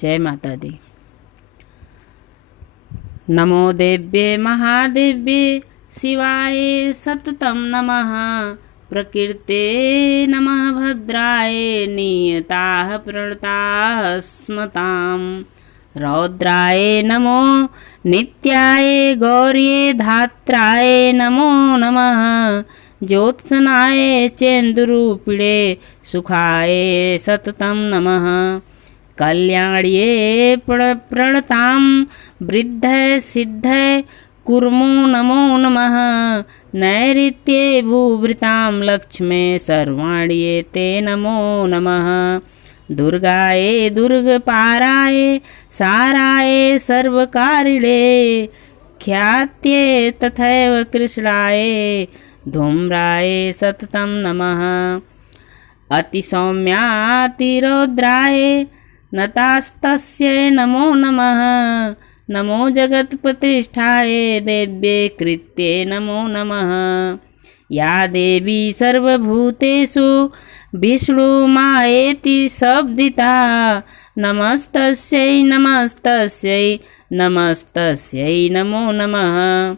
जय माता दी। नमो देव्ये महादेव्ये शिवाय सततं नमः। प्रकृते नमः भद्राय नियताः प्रणताः स्मताम्। रौद्राय नमो नित्याय गौर्ये धात्राय नमो नमः। ज्योत्सनाय चेन्दुरूपिणे सुखाय सततं नमः। कल्याण्ये प्रणतां वृद्धय सिद्धय कुर्मो नमो नमः। नैऋत्ये भूभृतां लक्ष्मे सर्वाण्ये ते नमो नमः। दुर्गाय दुर्गपाराय साराय सर्वकारिणे ख्यात्ये तथैव कृष्णाय धूम्राय सततं नमः। अतिसौम्यातिरौद्राय नतास्तस्यै नमो नमः। नमो जगत्प्रतिष्ठाय देव्ये कृत्ये नमो नमः। या देवी सर्वभूतेषु विष्णुमायेति शब्दिता नमस्तस्यै नमस्तस्यै नमस्तस्यै नमो नमः।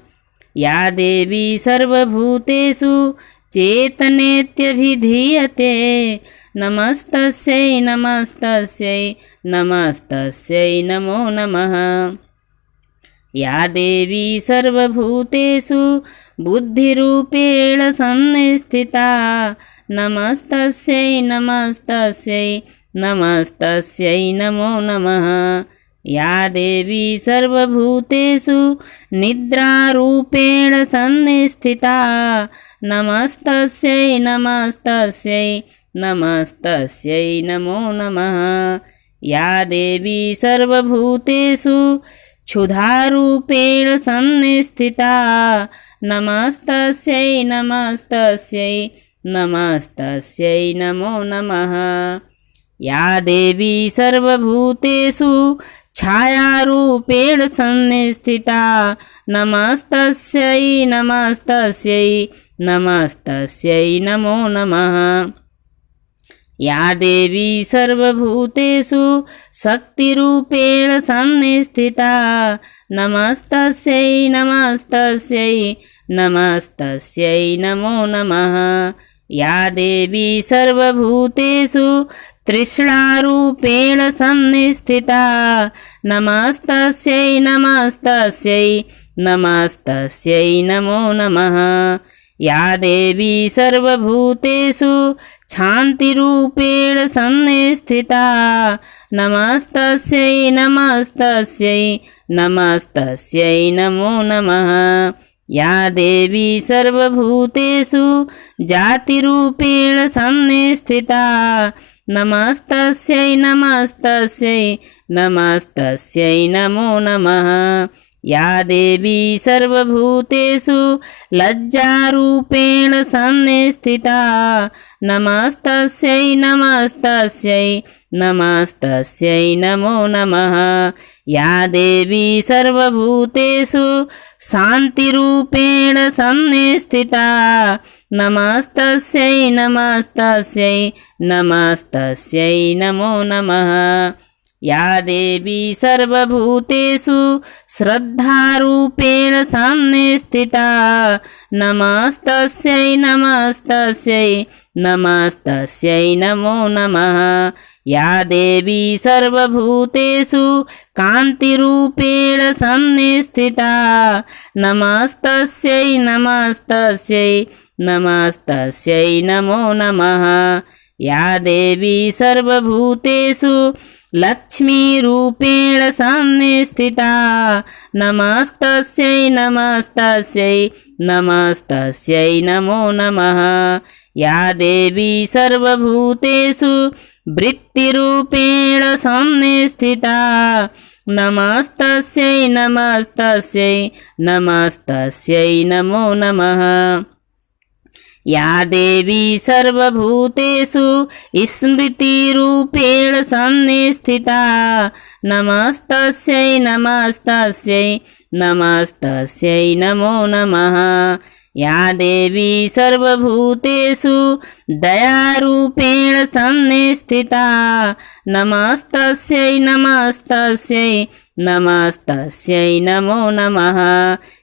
या देवी सर्वभूतेषु चेतनेत्यभिधीयते नमस्तस्यै नमस्तस्यै नमस्तस्यै नमो नमः। या देवी सर्वभूतेषु बुद्धिरूपेण संस्थिता नमस्तस्यै नमस्तस्यै नमस्तस्यै नमो नमः। या देवी सर्वभूतेषु निद्रारूपेण संस्थिता नमस्तस्यै नमस्तस्यै नमस्तस्यै नमो नमः। या देवी सर्वभूतेषु क्षुधारूपेण संस्थिता नमस्तस्यै नमस्तस्यै नमस्तस्यै नमो नमः। या देवी सर्वभूतेषु छायारूपेण संस्थिता नमस्तस्यै नमस्तस्यै नमस्तस्यै नमो नमः। या देवी सर्वभूतेषु शक्तिरूपेण संस्थिता नमस्तस्यै नमस्तस्यै नमस्तस्यै नमो नमः। या देवी सर्वभूतेषु तृष्णारूपेण संस्थिता नमस्तस्यै नमस्तस्यै नमस्तस्यै नमो नमः। या देवी सर्वभूतेषु शान्तिरूपेण संस्थिता नमस्तस्यै नमस्तस्यै नमस्तस्यै नमो नमः। या देवी सर्वभूतेषु जातिरूपेण संस्थिता नमस्तस्यै नमस्तस्यै नमस्तस्यै नमो नमः। या देवी सर्वभूतेषु लज्जारूपेण संस्थिता नमस्तस्यै नमस्तस्यै नमस्तस्यै नमो नमः। या देवी सर्वभूतेषु शान्तिरूपेण संस्थिता नमस्तस्यै नमस्तस्यै नमस्तस्यै नमो नमः। या देवी सर्वभूतेषु श्रद्धारूपेण संस्थिता नमस्तस्यै नमस्तस्यै नमस्तस्यै नमो नमः। या देवी सर्वभूतेषु कान्तिरूपेण संस्थिता नमस्तस्यै नमस्तस्यै नमस्तस्यै नमो नमः। या देवी सर्वभूतेषु लक्ष्मीरूपेण संस्थिता नमस्तस्यै नमस्तस्यै नमस्तस्यै नमो नमः। या देवी सर्वभूतेषु वृत्तिरूपेण संस्थिता नमस्तस्यै नमस्तस्यै नमस्तस्यै नमो नमः। या देवी सर्वभूतेषु स्मृतिरूपेण संस्थिता नमस्तस्यै नमस्तस्यै नमस्तस्यै नमो नमः। या देवी सर्वभूतेषु दयारूपेण संस्थिता नमस्तस्यै नमस्तस्यै नमस्तस्यै नमो नमः।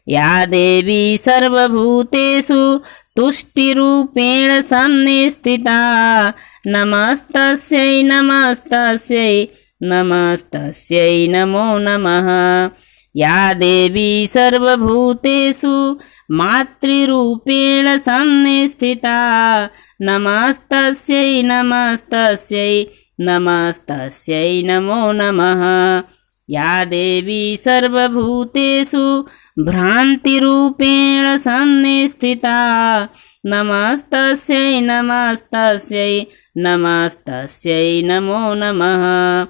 या देवी सर्वभूतेषु तुष्टिरूपेण संस्थिता नमस्तस्यै नमस्तस्यै नमस्तस्यै नमो नमः। या देवी सर्वभूतेषु मातृरूपेण संस्थिता नमस्तस्यै नमस्तस्यै नमस्तस्यै नमो नमः। या देवी सर्वभूतेषु भ्रान्तिरूपेण संस्थिता नमस्तस्यै नमस्तस्यै नमस्तस्यै नमो नमः।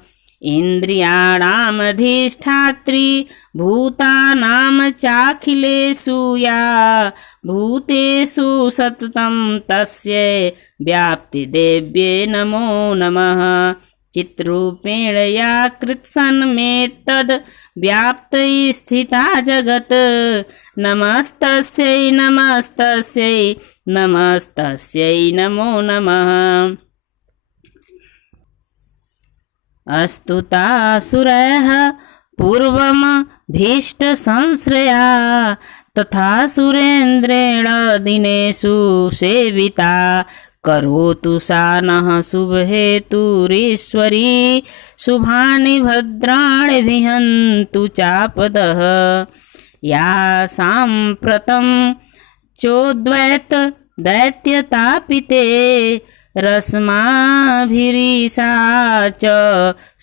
इन्द्रियाणामधिष्ठात्री भूतानां चाखिलेषु या भूतेषु सततं तस्यै व्याप्तिदेव्ये नमो नमः। चित्रूपेण या कृत्सन्मेतद् व्याप्तै स्थिता जगत् नमस्तस्यै नमस्तस्यै नमस्तस्यै नमो नमः। अस्तुतासुरः पूर्वं भीष्टसंश्रया तथा सुरेन्द्रेण दिनेषु सेविता करोतु सा नः शुभहेतुरीश्वरी शुभानि भद्राणि विहन्तु चापदः। या साम्प्रतं चोद्वैत दैत्यतापिते रश्माभिरीशा च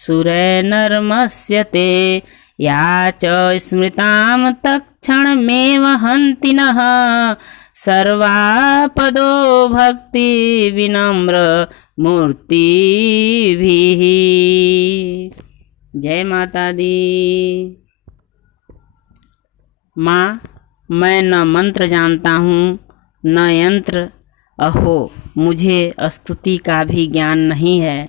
सुरैर्नर्मस्यते या च स्मृतां तत्क्षणमेव हन्ति नः सर्वापदो भक्ति विनम्र मूर्तिभिः। जय माता दी। माँ, मैं न मंत्र जानता हूँ न यंत्र। अहो, मुझे स्तुति का भी ज्ञान नहीं है,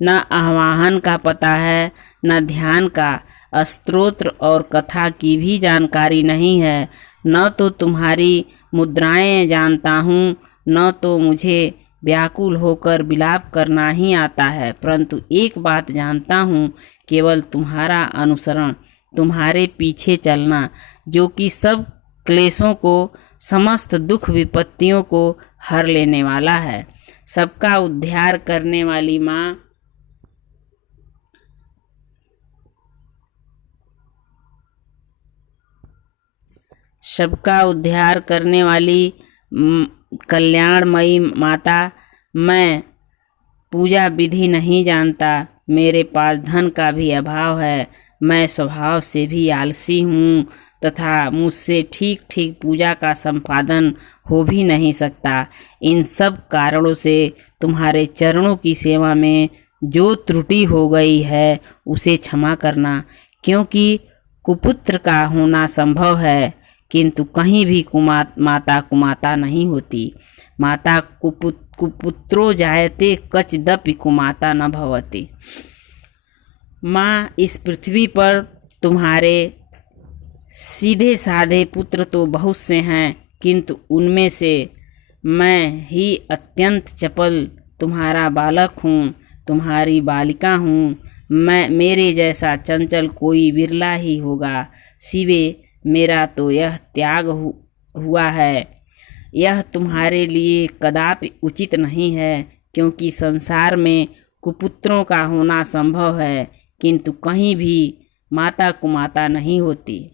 न आवाहन का पता है, न ध्यान का, स्तोत्र और कथा की भी जानकारी नहीं है। न तो तुम्हारी मुद्राएं जानता हूँ, न तो मुझे व्याकुल होकर विलाप करना ही आता है, परंतु एक बात जानता हूँ, केवल तुम्हारा अनुसरण, तुम्हारे पीछे चलना, जो कि सब क्लेशों को, समस्त दुख विपत्तियों को हर लेने वाला है। सबका उद्धार करने वाली माँ, सबका उद्धार करने वाली कल्याणमयी माता, मैं पूजा विधि नहीं जानता, मेरे पास धन का भी अभाव है, मैं स्वभाव से भी आलसी हूँ तथा मुझसे ठीक ठीक पूजा का संपादन हो भी नहीं सकता। इन सब कारणों से तुम्हारे चरणों की सेवा में जो त्रुटि हो गई है उसे क्षमा करना, क्योंकि कुपुत्र का होना संभव है किंतु कहीं भी माता कुमाता नहीं होती। माता कुपुत्रो जायते कचिदपि कुमाता न भवति। माँ, इस पृथ्वी पर तुम्हारे सीधे साधे पुत्र तो बहुत से हैं, किंतु उनमें से मैं ही अत्यंत चपल तुम्हारा बालक हूँ, तुम्हारी बालिका हूँ। मेरे जैसा चंचल कोई विरला ही होगा। शिवे, मेरा तो यह त्याग हुआ है, यह तुम्हारे लिए कदापि उचित नहीं है, क्योंकि संसार में कुपुत्रों का होना संभव है किंतु कहीं भी माता कुमाता नहीं होती।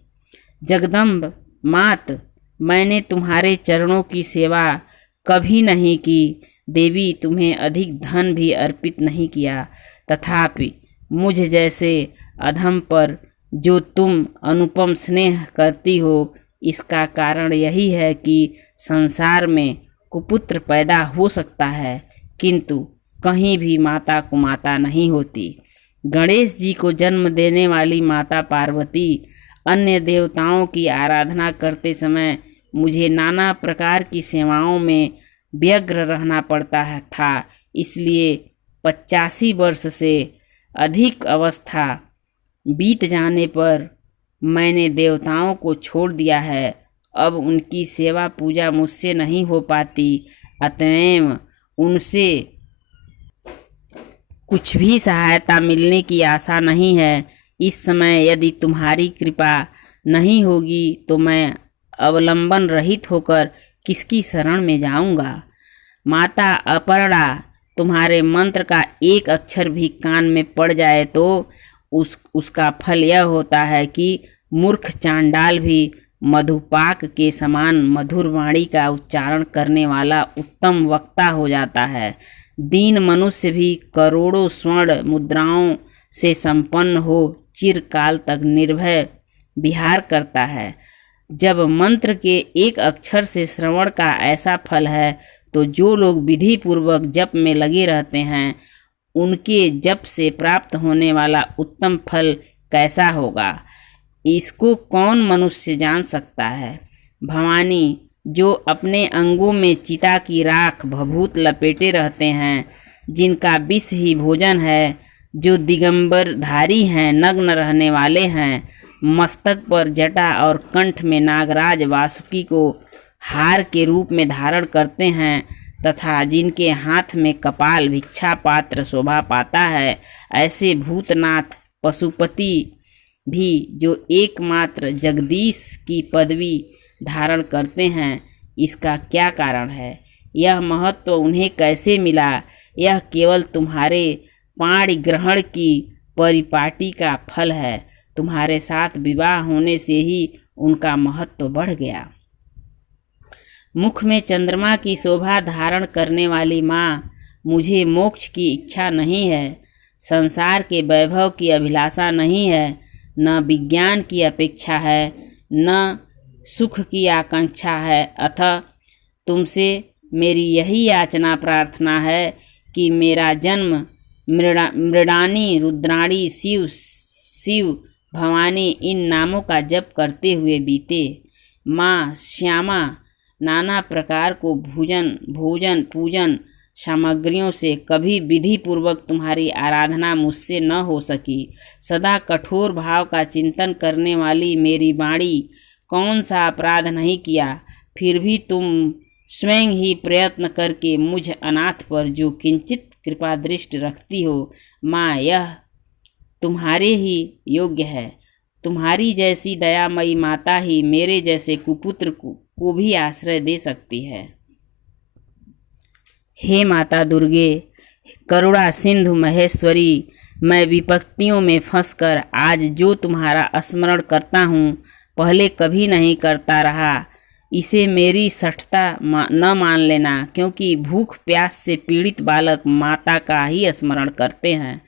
जगदम्ब मात, मैंने तुम्हारे चरणों की सेवा कभी नहीं की, देवी तुम्हें अधिक धन भी अर्पित नहीं किया, तथापि मुझ जैसे अधम पर जो तुम अनुपम स्नेह करती हो, इसका कारण यही है कि संसार में कुपुत्र पैदा हो सकता है किंतु कहीं भी माता कुमाता नहीं होती। गणेश जी को जन्म देने वाली माता पार्वती अन्य देवताओं की आराधना करते समय मुझे नाना प्रकार की सेवाओं में व्यग्र रहना पड़ता था, इसलिए 85 वर्ष से अधिक अवस्था बीत जाने पर मैंने देवताओं को छोड़ दिया है अब उनकी सेवा पूजा मुझसे नहीं हो पाती, अतएव उनसे कुछ भी सहायता मिलने की आशा नहीं है। इस समय यदि तुम्हारी कृपा नहीं होगी तो मैं अवलंबन रहित होकर किसकी शरण में जाऊंगा। माता अपर्णा, तुम्हारे मंत्र का एक अक्षर भी कान में पड़ जाए तो उसका फल यह होता है कि मूर्ख चांडाल भी मधुपाक के समान मधुर वाणी का उच्चारण करने वाला उत्तम वक्ता हो जाता है। दीन मनुष्य भी करोड़ों स्वर्ण मुद्राओं से संपन्न हो चिरकाल तक निर्भय विहार करता है। जब मंत्र के एक अक्षर से श्रवण का ऐसा फल है तो जो लोग विधि पूर्वक जप में लगे रहते हैं उनके जप से प्राप्त होने वाला उत्तम फल कैसा होगा, इसको कौन मनुष्य जान सकता है। भवानी, जो अपने अंगों में चिता की राख भभूत लपेटे रहते हैं, जिनका विष ही भोजन है, जो दिगंबर धारी हैं, नग्न रहने वाले हैं, मस्तक पर जटा और कंठ में नागराज वासुकी को हार के रूप में धारण करते हैं तथा जिनके हाथ में कपाल भिक्षा पात्र शोभा पाता है, ऐसे भूतनाथ पशुपति भी जो एकमात्र जगदीश की पदवी धारण करते हैं, इसका क्या कारण है। यह महत्व उन्हें कैसे मिला। यह केवल तुम्हारे पाणी ग्रहण की परिपाटी का फल है। तुम्हारे साथ विवाह होने से ही उनका महत्व बढ़ गया। मुख में चंद्रमा की शोभा धारण करने वाली माँ, मुझे मोक्ष की इच्छा नहीं है, संसार के वैभव की अभिलाषा नहीं है, न विज्ञान की अपेक्षा है, न सुख की आकांक्षा है। अतः तुमसे मेरी यही याचना प्रार्थना है कि मेरा जन्म मृडानी रुद्राणी शिव भवानी इन नामों का जप करते हुए बीते। माँ श्यामा, नाना प्रकार को भोजन पूजन सामग्रियों से कभी विधि पूर्वक तुम्हारी आराधना मुझसे न हो सकी। सदा कठोर भाव का चिंतन करने वाली मेरी वाणी कौन सा अपराध नहीं किया, फिर भी तुम स्वयं ही प्रयत्न करके मुझ अनाथ पर जो किंचित कृपा दृष्टि रखती हो, माँ यह तुम्हारे ही योग्य है। तुम्हारी जैसी दयामयी माता ही मेरे जैसे कुपुत्र को भी आश्रय दे सकती है। हे माता दुर्गे, करुणा सिंधु महेश्वरी, मैं विपत्तियों में फंसकर आज जो तुम्हारा स्मरण करता हूँ, पहले कभी नहीं करता रहा। इसे मेरी सठता न मान लेना, क्योंकि भूख प्यास से पीड़ित बालक माता का ही स्मरण करते हैं।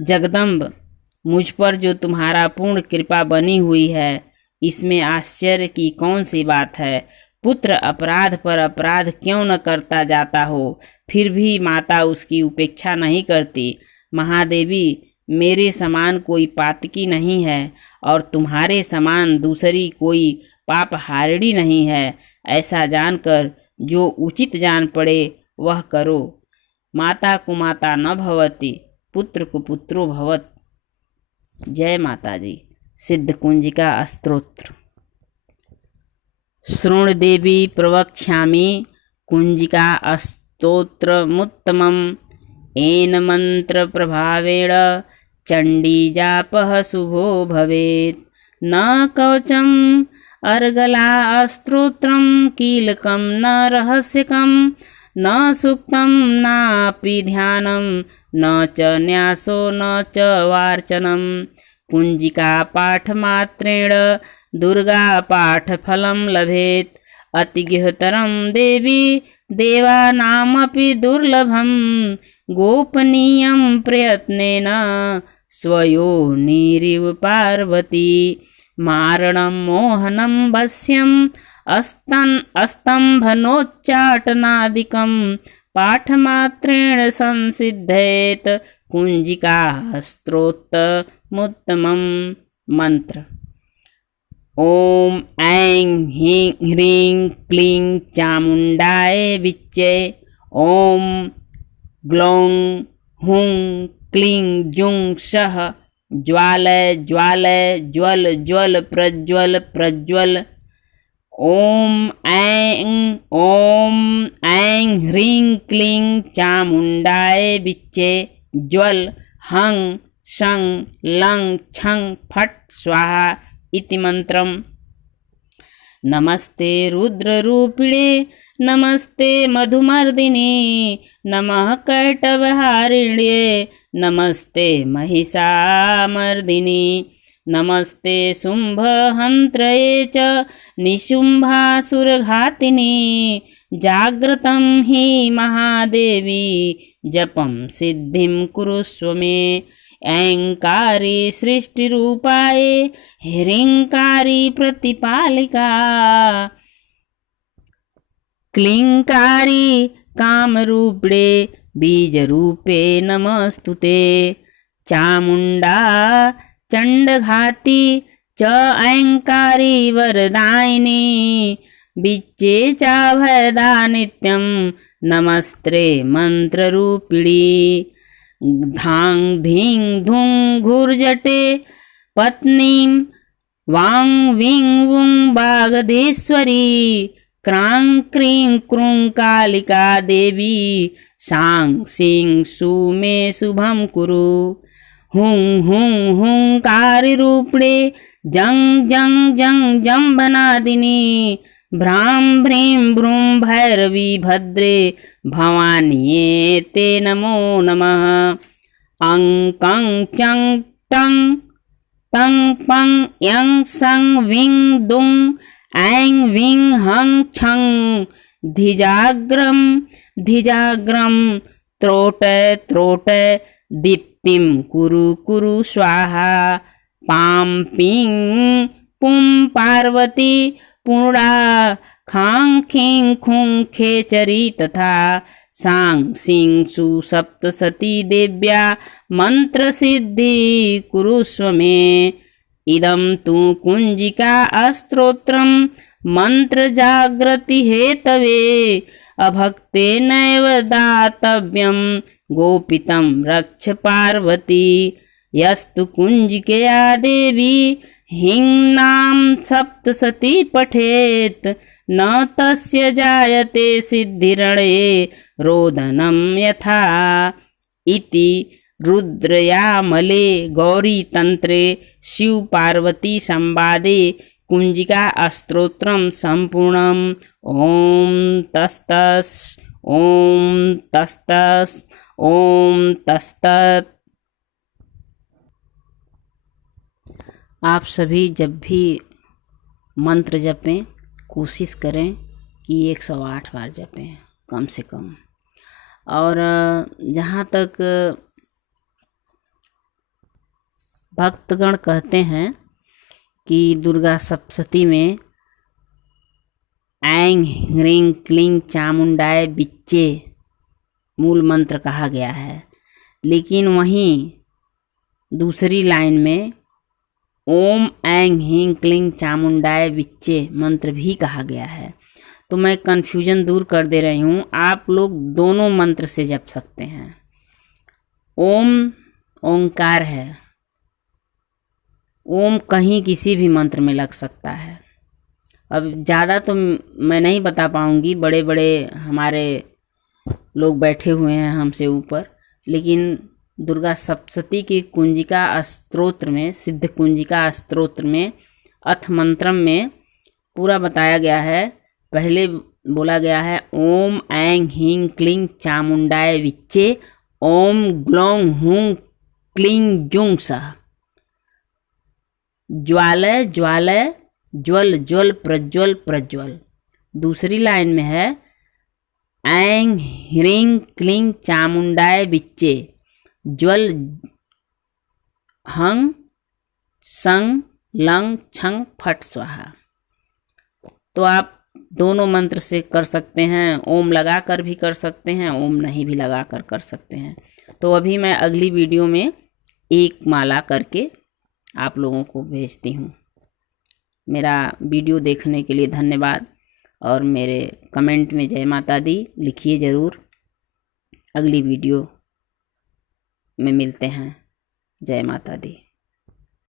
जगदम्ब, मुझ पर जो तुम्हारा पूर्ण कृपा बनी हुई है, इसमें आश्चर्य की कौन सी बात है। पुत्र अपराध पर अपराध क्यों न करता जाता हो, फिर भी माता उसकी उपेक्षा नहीं करती। महादेवी, मेरे समान कोई पातकी नहीं है और तुम्हारे समान दूसरी कोई पापहारिणी नहीं है। ऐसा जानकर जो उचित जान पड़े वह करो। माता कुमाता न भवति, पुत्र कुपुत्रो भवत। जय माता जी। सिद्ध कुंजिका स्तोत्र। शृणु देवी प्रवक्ष्यामि कुंजिका स्तोत्रमुत्तमम्। येन मंत्र प्रभावेण चंडी जापः शुभो भवेत्। न कवचम् अर्गला स्तोत्रम् कीलकं न रहस्यकं, न सूक्तं नापि ध्यानं, न च न्यासो न च वार्चनं। कुंजिका पाठमात्रेण दुर्गा पाठफलं लभेत्। अतिगुह्यतरं देवी देवानामपि दुर्लभं। गोपनीयं प्रयत्नेन स्वयोनिरिव पार्वती। मारणं मोहनं वश्यं स्तम्भनोच्चाटनादिकं पाठमात्रेण संसिद्धेत कुंजिका स्तोत्रमुत्तमं। मंत्र। ओम ऐं ह्रीं क्लीं चामुंडाय विच्चे। ओम ग्लौं हुं क्लीं जुं सः ज्वालय ज्वालय ज्वल ज्वल प्रज्वल प्रज्वल। ॐ ऐं ह्रीं क्लीं चामुण्डाय विच्चे ज्वल हं शं लं छं फट् स्वाहा इति मंत्रम्। नमस्ते रुद्ररूपिणे नमस्ते मधुमर्दिने नमः कैटभहारिण्ये नमस्ते महिषामर्दिनी नमस्ते शुम्भहन्त्रये च निशुम्भासुरघातिनी जाग्रतं हि महादेवी जपं सिद्धिं कुरुष्व मे। ऐंकारी सृष्टिरूपाय ह्रींकारी प्रतिपालिका क्लींकारी कामरूपिणे बीजरूपे नमस्तुते। चामुण्डा चण्डघाती च ऐंकारी वरदायिनी विच्चे चाभयदा नित्यं नमस्ते मंत्ररूपिणी। धां धीं धुं घूर्जटे पत्नीं वां विं वुं वागधेश्वरी क्रां क्रीं क्रूं कालिका देवी सां सीं सु मे शुभं कुरु। हुं हुं हुंकारिरूपिणे जं जं जं जम्बनादिनी भ्रां भ्रीं भ्रूं भैरवी भद्रे भवान्ये ते नमो नमः। अं कं चं टं तं पं यं सं विं दुं ऐं विं हं छं धिजाग्रं त्रोटय दीप्तिं कुरु कुरु स्वाहा। पां पीं पुं पार्वती पूर्णा खां खीं खुं खेचरी तथा सां सीं सु सप्तसती देव्या मंत्रसिद्धि कुरुष्व मे। इदं तु कुंजिका स्तोत्रं मंत्रजागृति हेतवे अभक्तेनैव दातव्यं गोपितं रक्ष पार्वती। यस्तु कुंजिकया देवी ह्रीं नाम सप्तसती पठेत् न तस्य जायते सिद्धिरणे रोदनं यथा। इति रुद्रयामले गौरीतंत्रे शिव पार्वती संवादे कुंजिका स्तोत्रम संपूर्णम्। ओम तस्तस् ओम तस्तस् ओम तस्तत्। आप सभी जब भी मंत्र जपें कोशिश करें कि 108 बार जपें कम से कम। और जहाँ तक भक्तगण कहते हैं कि दुर्गा सप्तशती में ऐं ह्रीं क्लीं चामुंडाय विच्चे मूल मंत्र कहा गया है, लेकिन वहीं दूसरी लाइन में ओम ऐं ह्रीं क्लीं चामुंडाय विच्चे मंत्र भी कहा गया है। तो मैं कन्फ्यूजन दूर कर दे रही हूँ, आप लोग दोनों मंत्र से जप सकते हैं। ओम ओंकार है, ओम कहीं किसी भी मंत्र में लग सकता है। अब ज़्यादा तो मैं नहीं बता पाऊँगी, बड़े बड़े हमारे लोग बैठे हुए हैं हमसे ऊपर, लेकिन दुर्गा सप्तशती की कुंजिका स्तोत्र में, सिद्ध कुंजिका स्तोत्र में अथ मंत्रम में पूरा बताया गया है। पहले बोला गया है ओम ऐं ह्रीं क्लीं चामुंडाय विच्चे ओम ग्लौं हूं क्लीं जुं सः। ज्वालय ज्वालय ज्वल ज्वल प्रज्वल प्रज्वल। दूसरी लाइन में है ऐं ह्रीं क्लीं चामुंडाय विच्चे ज्वल हं सं लं छं फट स्वाहा। तो आप दोनों मंत्र से कर सकते हैं, ओम लगा कर भी कर सकते हैं, ओम नहीं भी लगा कर सकते हैं। तो अभी मैं अगली वीडियो में एक माला करके आप लोगों को भेजती हूँ। मेरा वीडियो देखने के लिए धन्यवाद और मेरे कमेंट में जय माता दी लिखिए ज़रूर। अगली वीडियो में मिलते हैं। जय माता दी।